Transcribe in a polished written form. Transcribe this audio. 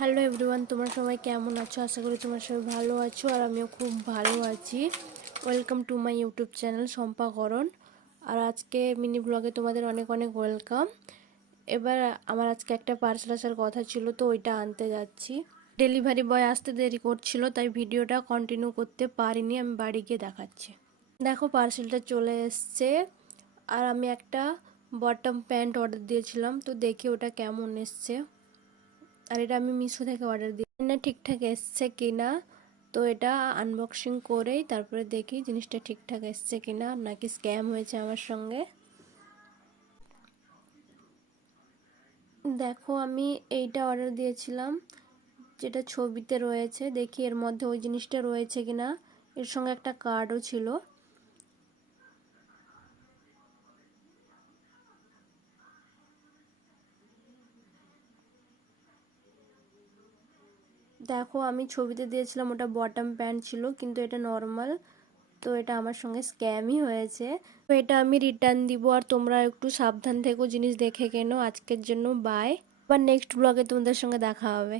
Hello everyone, তোমরা সবাই কেমন আছো? আশা করি তোমরা সবাই ভালো আছো আর আমিও খুব ভালো আছি। Welcome to my YouTube channel সম্পাকরণ। আর আজকে মিনি ব্লগে তোমাদের অনেক অনেক ওয়েলকাম। এবার আমার আজকে একটা পার্সেল আসার কথা ছিল, তো ওইটা আনতে যাচ্ছি। ডেলিভারি বয় আসতে দেরি করছিল, তাই ভিডিওটা কন্টিনিউ করতে পারিনি। আমি বাড়ি গিয়ে দেখাচ্ছি। দেখো পার্সেলটা চলে এসছে। আর আমি একটা বটম প্যান্ট অর্ডার দিয়েছিলাম, তো দেখি ওটা কেমন এসছে। আর এটা আমি মিশো থেকে অর্ডার দিই না, ঠিকঠাক এসছে কিনা। তো এটা আনবক্সিং করেই তারপরে দেখি জিনিসটা ঠিকঠাক এসছে কিনা, নাকি স্ক্যাম হয়েছে আমার সঙ্গে। দেখো আমি এইটা অর্ডার দিয়েছিলাম যেটা ছবিতে রয়েছে, দেখি এর মধ্যে ওই জিনিসটা রয়েছে কিনা। এর সঙ্গে একটা কার্ডও ছিল। দেখো আমি ছবিতে দিয়েছিলাম ওটা বটম প্যান্ট ছিল, কিন্তু এটা নর্মাল। তো এটা আমার সঙ্গে স্ক্যামই হয়েছে। তো এটা আমি রিটার্ন দিব। আর তোমরা একটু সাবধান থেকো, জিনিস দেখে কেনো। আজকের জন্য বাই। আবার নেক্সট ব্লগে তোমাদের সঙ্গে দেখা হবে।